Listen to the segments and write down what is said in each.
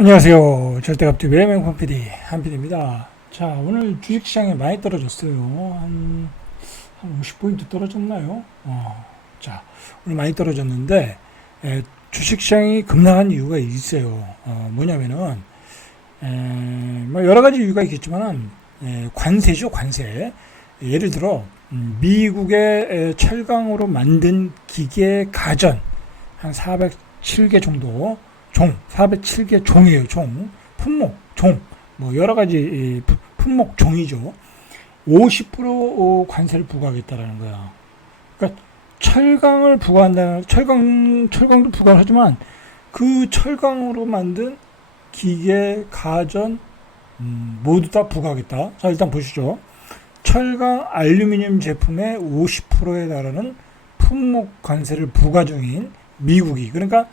안녕하세요. 절대값TV 매매공 PD 한PD입니다. 자, 오늘 주식시장이 많이 떨어졌어요. 한 50포인트 떨어졌나요? 자, 오늘 많이 떨어졌는데, 주식시장이 급락한 이유가 있어요. 뭐냐면은, 뭐 여러 가지 이유가 있겠지만은, 관세죠, 관세. 예를 들어, 미국의 철강으로 만든 기계 가전, 한 407개 정도, 407개 종이에요, 종. 품목, 종. 뭐, 여러 가지 품목 종이죠. 50% 관세를 부과하겠다라는 거야. 그러니까, 철강을 부과한다는, 철강도 부과하지만, 그 철강으로 만든 기계, 가전, 모두 다 부과하겠다. 자, 일단 보시죠. 철강, 알루미늄 제품의 50%에 달하는 품목 관세를 부과 중인 미국이. 그러니까,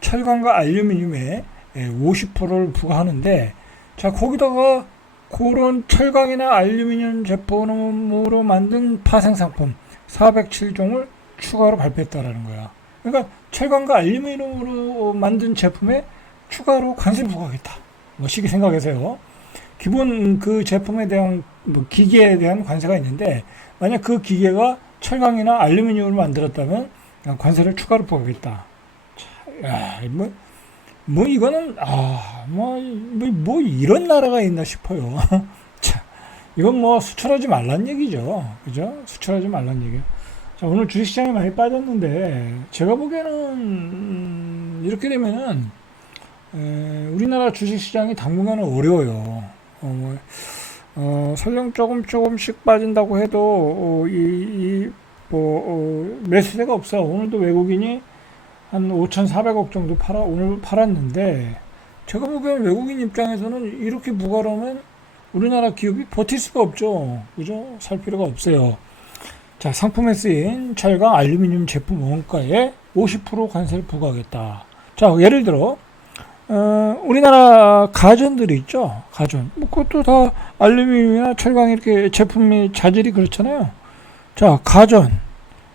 철강과 알루미늄에 50%를 부과하는데, 자, 거기다가 그런 철강이나 알루미늄 제품으로 만든 파생상품 407종을 추가로 발표했다라는 거야. 그러니까 철강과 알루미늄으로 만든 제품에 추가로 관세를 부과하겠다. 뭐 쉽게 생각하세요. 기본 그 제품에 대한 뭐 기계에 대한 관세가 있는데, 만약 그 기계가 철강이나 알루미늄으로 만들었다면 관세를 추가로 부과하겠다. 야, 이거는, 이런 나라가 있나 싶어요. 자, 이건 뭐, 수출하지 말란 얘기죠. 그죠? 수출하지 말란 얘기요. 자, 오늘 주식시장이 많이 빠졌는데, 제가 보기에는, 이렇게 되면은, 우리나라 주식시장이 당분간은 어려워요. 설령 조금씩 빠진다고 해도, 매수세가 없어요. 오늘도 외국인이 한 5,400억 정도 오늘 팔았는데, 제가 보기엔 외국인 입장에서는 이렇게 부과하면 우리나라 기업이 버틸 수가 없죠. 그죠? 살 필요가 없어요. 자, 상품에 쓰인 철강, 알루미늄 제품 원가에 50% 관세를 부과하겠다. 자, 예를 들어, 우리나라 가전들이 있죠. 가전. 뭐 그것도 다 알루미늄이나 철강 이렇게 제품의 자질이 그렇잖아요. 자, 가전.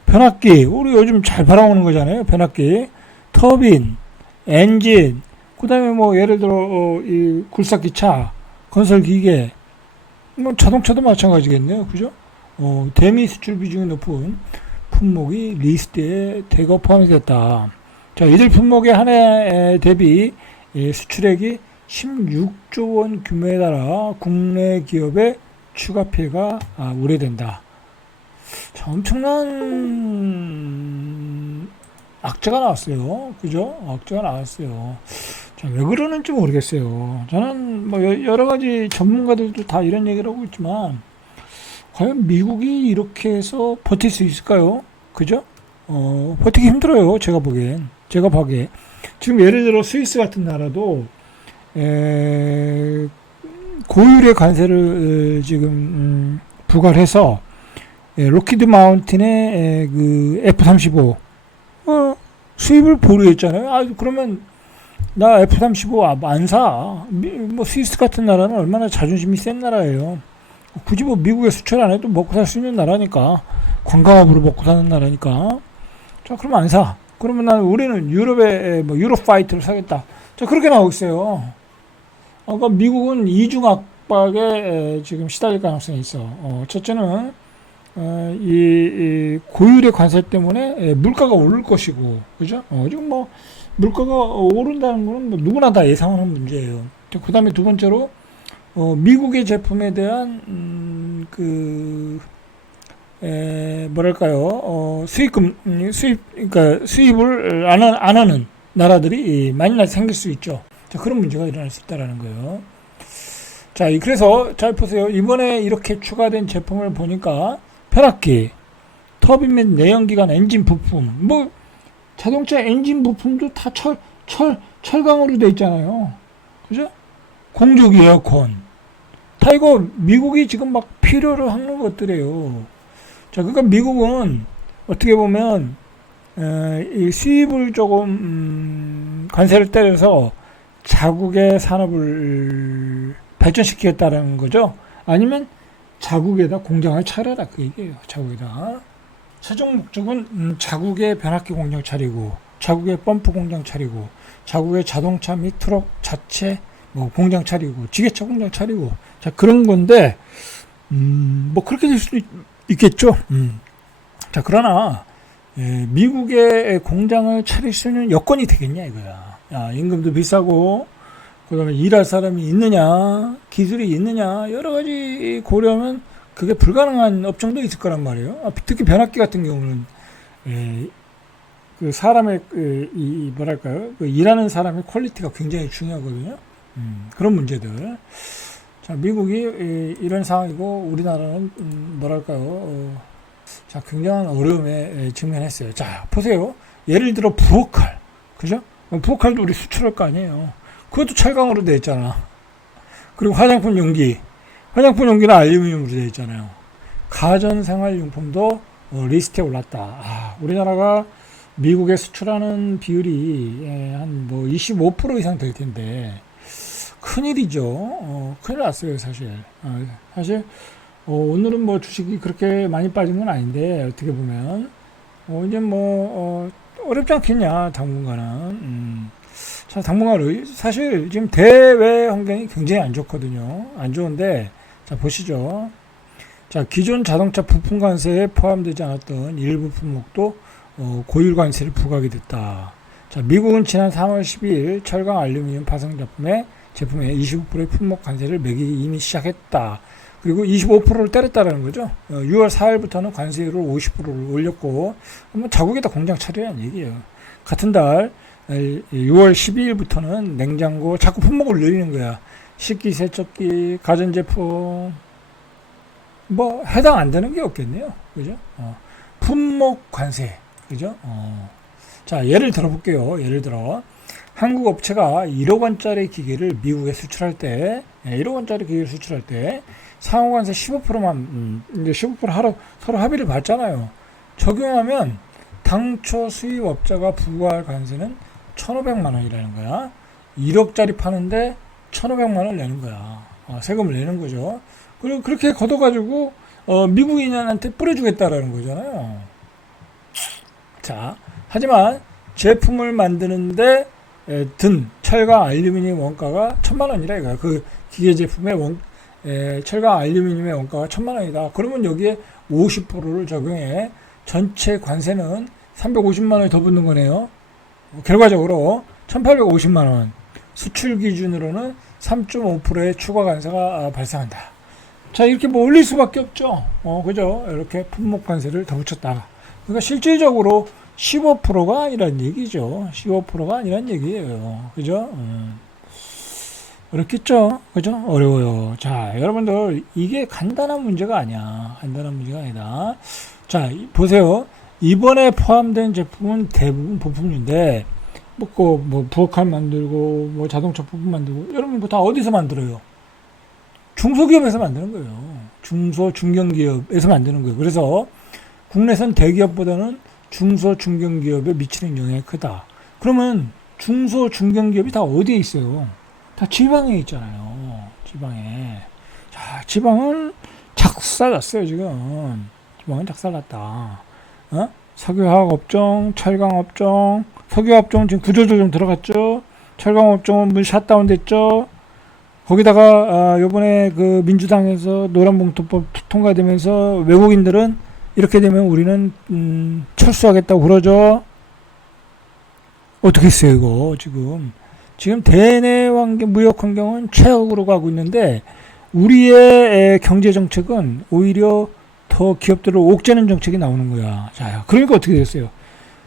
변압기, 우리 요즘 잘 팔아오는 거잖아요. 변압기, 터빈, 엔진, 그 다음에 뭐 예를 들어 이 굴삭기차, 건설기계, 뭐 자동차도 마찬가지겠네요. 그죠? 대미 수출 비중이 높은 품목이 리스트에 대거 포함이 됐다. 자, 이들 품목의 한 해 대비 수출액이 16조 원 규모에 달아 국내 기업의 추가 피해가 우려된다. 자, 엄청난 악재가 나왔어요. 그죠? 악재가 나왔어요. 자, 왜 그러는지 모르겠어요. 저는 뭐 여러 가지 전문가들도 다 이런 얘기를 하고 있지만, 과연 미국이 이렇게 해서 버틸 수 있을까요? 그죠? 버티기 힘들어요. 제가 보기엔. 지금 예를 들어 스위스 같은 나라도, 고율의 관세를 지금 부과를 해서, 로키드 마운틴의 그 F-35 수입을 보류했잖아요. 그러면 나 F-35 안 사. 뭐 스위스 같은 나라는 얼마나 자존심이 센 나라예요. 굳이 뭐 미국에 수출 안 해도 먹고 살 수 있는 나라니까. 관광업으로 먹고 사는 나라니까. 자, 그러면 안 사. 그러면 우리는 유럽의 뭐 유로파이터를 사겠다. 자, 그렇게 나오고 있어요. 그러니까 미국은 이중 압박에 지금 시달릴 가능성이 있어. 첫째는 이 고율의 관세 때문에 물가가 오를 것이고, 그죠? 지금 뭐 물가가 오른다는 거는 뭐 누구나 다 예상하는 문제예요. 그 다음에 두 번째로 미국의 제품에 대한 뭐랄까요? 그러니까 수입을 안 하는 나라들이 많이 생길 수 있죠. 자, 그런 문제가 일어날 수 있다라는 거예요. 자, 그래서 잘 보세요. 이번에 이렇게 추가된 제품을 보니까 변압기, 터빈 및 내연기관 엔진 부품, 뭐 자동차 엔진 부품도 다 철강으로 돼 있잖아요. 그죠? 공조기 에어컨. 다 이거 미국이 지금 막 필요로 하는 것들이에요. 자, 그러니까 미국은 어떻게 보면 이 수입을 조금 관세를 때려서 자국의 산업을 발전시키겠다는 거죠. 아니면 자국에다 공장을 차려라, 그 얘기예요. 자국에다. 최종 목적은 자국의 변압기 공장 차리고, 자국의 펌프 공장 차리고, 자국의 자동차 및 트럭 자체 뭐 공장 차리고 지게차 공장 차리고 자 그런 건데 뭐 그렇게 될 수도 있겠죠. 자 그러나 미국의 공장을 차릴 수 있는 여건이 되겠냐 이거야. 야, 임금도 비싸고 그다음에 일할 사람이 있느냐 기술이 있느냐 여러 가지 고려하면 그게 불가능한 업종도 있을 거란 말이에요. 특히 변압기 같은 경우는 그 사람의 이 뭐랄까요 그 일하는 사람의 퀄리티가 굉장히 중요하거든요. 그런 문제들. 자 미국이 이런 상황이고 우리나라는 뭐랄까요 자 굉장한 어려움에 직면했어요. 자 보세요. 예를 들어 부엌칼 그죠? 부엌칼도 우리 수출할 거 아니에요. 그것도 철강으로 되어 있잖아. 그리고 화장품 용기는 알루미늄으로 되어 있잖아요. 가전생활용품도 리스트에 올랐다. 우리나라가 미국에 수출하는 비율이 한 뭐 25% 이상 될 텐데 큰일이죠. 큰일 났어요 사실. 사실 오늘은 뭐 주식이 그렇게 많이 빠진 건 아닌데 어떻게 보면 이제 뭐 어렵지 않겠냐 당분간은. 자 당분간 사실 지금 대외 환경이 굉장히 안 좋거든요. 안 좋은데 자 보시죠. 자 기존 자동차 부품 관세에 포함되지 않았던 일부 품목도 고율 관세를 부과하게 됐다. 자 미국은 지난 3월 12일 철강 알루미늄 파생 제품에 25%의 품목 관세를 매기기 이미 시작했다. 그리고 25%를 때렸다라는 거죠. 6월 4일부터는 관세율을 50%를 올렸고 자국에다 공장 차리라는 얘기예요. 같은 달 6월 12일부터는 냉장고 자꾸 품목을 늘리는 거야. 식기, 세척기, 가전제품 뭐 해당 안 되는 게 없겠네요. 그죠? 품목 관세. 그죠? 자, 예를 들어 볼게요. 예를 들어 한국 업체가 1억 원짜리 기계를 미국에 수출할 때 1억 원짜리 기계를 수출할 때 상호관세 15%만 이제 15% 하러 서로 합의를 봤잖아요. 적용하면 당초 수입업자가 부과할 관세는 1,500만 원이라는 거야. 1억짜리 파는데 1,500만 원을 내는 거야. 세금을 내는 거죠. 그리고 그렇게 걷어가지고 미국인한테 뿌려주겠다라는 거잖아요. 자, 하지만 제품을 만드는데 든 철강 알루미늄 원가가 1,000만 원이라 이거야. 그 기계 제품의 철강 알루미늄의 원가가 1,000만 원이다. 그러면 여기에 50%를 적용해 전체 관세는 350만 원이 더 붙는 거네요. 결과적으로 1,850만 원, 수출 기준으로는 3.5%의 추가 관세가 발생한다. 자, 이렇게 뭐 올릴 수밖에 없죠. 그죠? 이렇게 품목 관세를 더 붙였다. 그러니까 실질적으로 15%가 아니란 얘기죠. 15%가 아니란 얘기예요. 그죠? 어렵겠죠? 그죠? 어려워요. 자, 여러분들, 이게 간단한 문제가 아니야. 간단한 문제가 아니다. 자, 보세요. 이번에 포함된 제품은 대부분 부품인데, 뭐, 부엌칼 만들고, 뭐, 자동차 부품 만들고, 여러분, 뭐 다 어디서 만들어요? 중소기업에서 만드는 거예요. 중견기업에서 만드는 거예요. 그래서, 국내선 대기업보다는 중소중견기업에 미치는 영향이 크다. 그러면, 중소중견기업이 다 어디에 있어요? 다 지방에 있잖아요. 지방에. 자, 지방은 작살났어요, 지금. 지방은 작살났다. 석유화학업종, 철강업종, 석유화학업종은 지금 구조조정 들어갔죠. 철강업종은 문 샷다운 됐죠. 거기다가 요번에 그 민주당에서 노란봉투법 통과되면서 외국인들은 이렇게 되면 우리는 철수하겠다고 그러죠. 어떻게 했어요 이거 지금 대내 환경, 무역 환경은 최악으로 가고 있는데 우리의 경제 정책은 오히려 더 기업들을 옥죄는 정책이 나오는 거야. 자, 그러니까 어떻게 됐어요?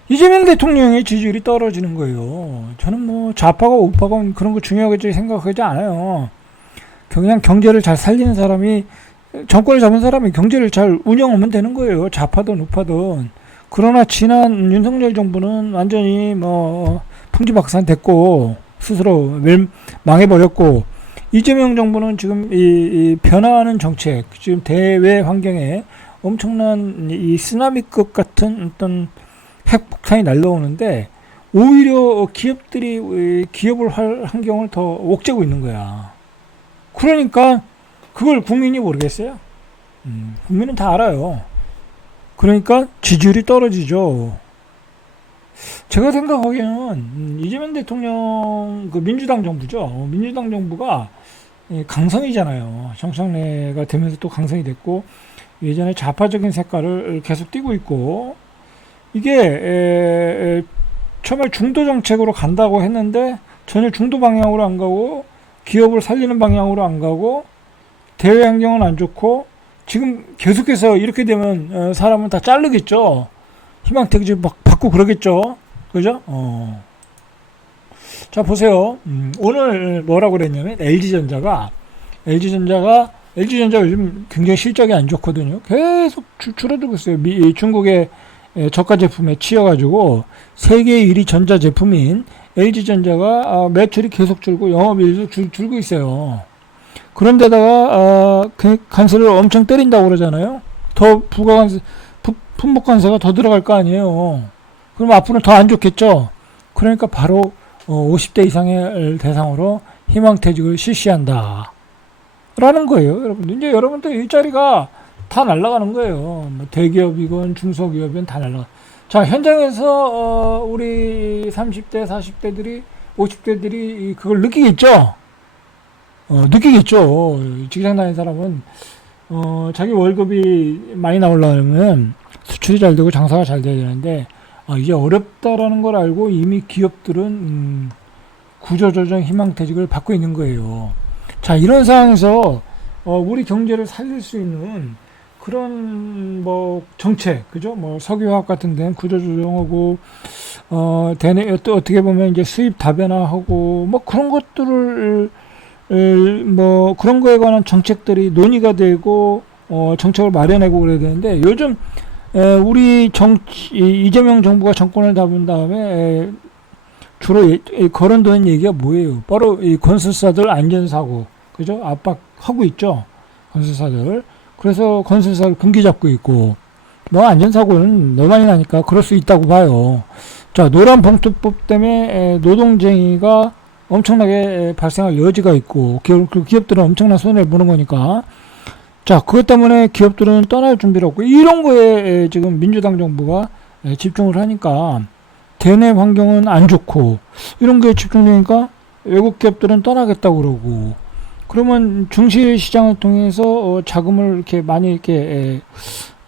이재명 대통령의 지지율이 떨어지는 거예요. 저는 뭐 좌파가 우파가 그런 거 중요하게 생각하지 않아요. 그냥 경제를 잘 살리는 사람이 정권을 잡은 사람이 경제를 잘 운영하면 되는 거예요. 좌파든 우파든. 그러나 지난 윤석열 정부는 완전히 뭐 풍지박산 됐고 스스로 망해버렸고 이재명 정부는 지금 이 변화하는 정책, 지금 대외 환경에 엄청난 이 쓰나미급 같은 어떤 핵폭탄이 날라오는데 오히려 기업을 할 환경을 더 옥죄고 있는 거야. 그러니까 그걸 국민이 모르겠어요. 국민은 다 알아요. 그러니까 지지율이 떨어지죠. 제가 생각하기에는 이재명 대통령 그 민주당 정부죠. 민주당 정부가 강성이잖아요. 정청래가 되면서 또 강성이 됐고 예전에 좌파적인 색깔을 계속 띠고 있고 이게 처음에 중도 정책으로 간다고 했는데 전혀 중도 방향으로 안 가고 기업을 살리는 방향으로 안 가고 대외 환경은 안 좋고 지금 계속해서 이렇게 되면 사람은 다 자르겠죠. 희망퇴직 막 받고 그러겠죠. 그죠? 자, 보세요. 오늘 뭐라고 그랬냐면, LG전자가 요즘 굉장히 실적이 안 좋거든요. 계속 줄어들고 있어요. 중국의 저가 제품에 치여가지고, 세계 1위 전자제품인 LG전자가 매출이 계속 줄고, 영업이익도 줄고 있어요. 그런데다가, 관세를 엄청 때린다고 그러잖아요. 더 품목관세가 더 들어갈 거 아니에요. 그럼 앞으로는 더 안 좋겠죠. 그러니까 바로 50대 이상의 대상으로 희망퇴직을 실시한다 라는 거예요. 여러분들 이제 여러분들 일자리가 다 날아가는 거예요. 뭐 대기업이건 중소기업이건 다 날아가. 자, 현장에서 우리 30대 40대들이 50대들이 그걸 느끼겠죠. 느끼겠죠. 직장 다니는 사람은 자기 월급이 많이 나오려면 수출이 잘 되고 장사가 잘 돼야 되는데 이제 어렵다라는 걸 알고 이미 기업들은 구조조정 희망퇴직을 받고 있는 거예요. 자, 이런 상황에서 우리 경제를 살릴 수 있는 그런 뭐 정책, 그죠? 뭐 석유화학 같은 데는 구조조정하고 또 어떻게 보면 이제 수입 다변화하고 뭐 그런 것들을 뭐 그런 거에 관한 정책들이 논의가 되고 정책을 마련하고 그래야 되는데 요즘 우리 이재명 정부가 정권을 잡은 다음에 주로 거론되는 얘기가 뭐예요? 바로 이 건설사들 안전사고, 그죠? 압박하고 있죠. 건설사들. 그래서 건설사를 군기 잡고 있고, 뭐 안전사고는 너무 많이 나니까 그럴 수 있다고 봐요. 자, 노란 봉투법 때문에 노동쟁의가 엄청나게 발생할 여지가 있고, 기업들은 엄청난 손해를 보는 거니까. 자, 그것 때문에 기업들은 떠날 준비를 하고 이런 거에 지금 민주당 정부가 집중을 하니까 대내 환경은 안 좋고 이런 거에 집중되니까 외국 기업들은 떠나겠다고 그러고 그러면 증시 시장을 통해서 자금을 이렇게 많이 이렇게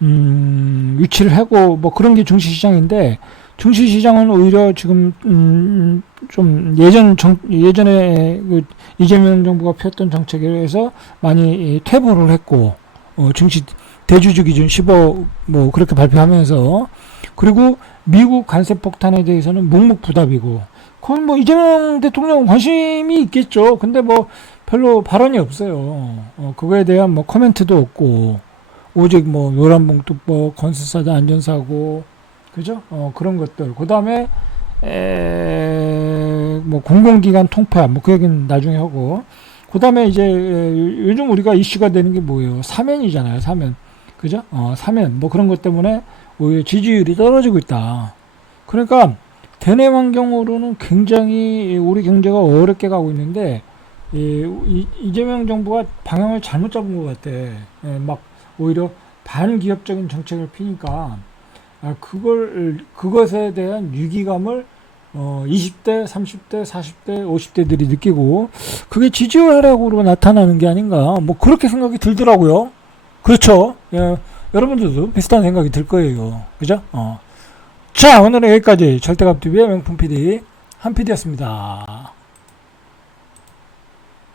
유치를 하고 뭐 그런 게 증시 시장인데 증시 시장은 오히려 지금 좀 예전에 그 이재명 정부가 폈던 정책에 의해서 많이 퇴보를 했고 증시 대주주 기준 15 뭐 그렇게 발표하면서 그리고 미국 관세 폭탄에 대해서는 묵묵부답이고 그건 뭐 이재명 대통령 관심이 있겠죠. 근데 뭐 별로 발언이 없어요. 그거에 대한 뭐 코멘트도 없고 오직 뭐 노란봉투법 건설사들 안전사고 그죠? 그런 것들. 그 다음에, 뭐, 공공기관 통폐합, 뭐, 그 얘기는 나중에 하고. 그 다음에 이제, 요즘 우리가 이슈가 되는 게 뭐예요? 사면이잖아요, 사면. 그죠? 사면. 뭐 그런 것 때문에 오히려 지지율이 떨어지고 있다. 그러니까, 대내 환경으로는 굉장히 우리 경제가 어렵게 가고 있는데, 이재명 정부가 방향을 잘못 잡은 것 같아. 막, 오히려 반기업적인 정책을 피니까, 그것에 대한 위기감을 20대, 30대, 40대, 50대들이 느끼고 그게 지지율 하락으로 나타나는 게 아닌가 뭐 그렇게 생각이 들더라고요. 그렇죠. 예, 여러분들도 비슷한 생각이 들 거예요. 그죠? 자, 오늘은 여기까지 절대값TV의 명품 PD 한 PD였습니다.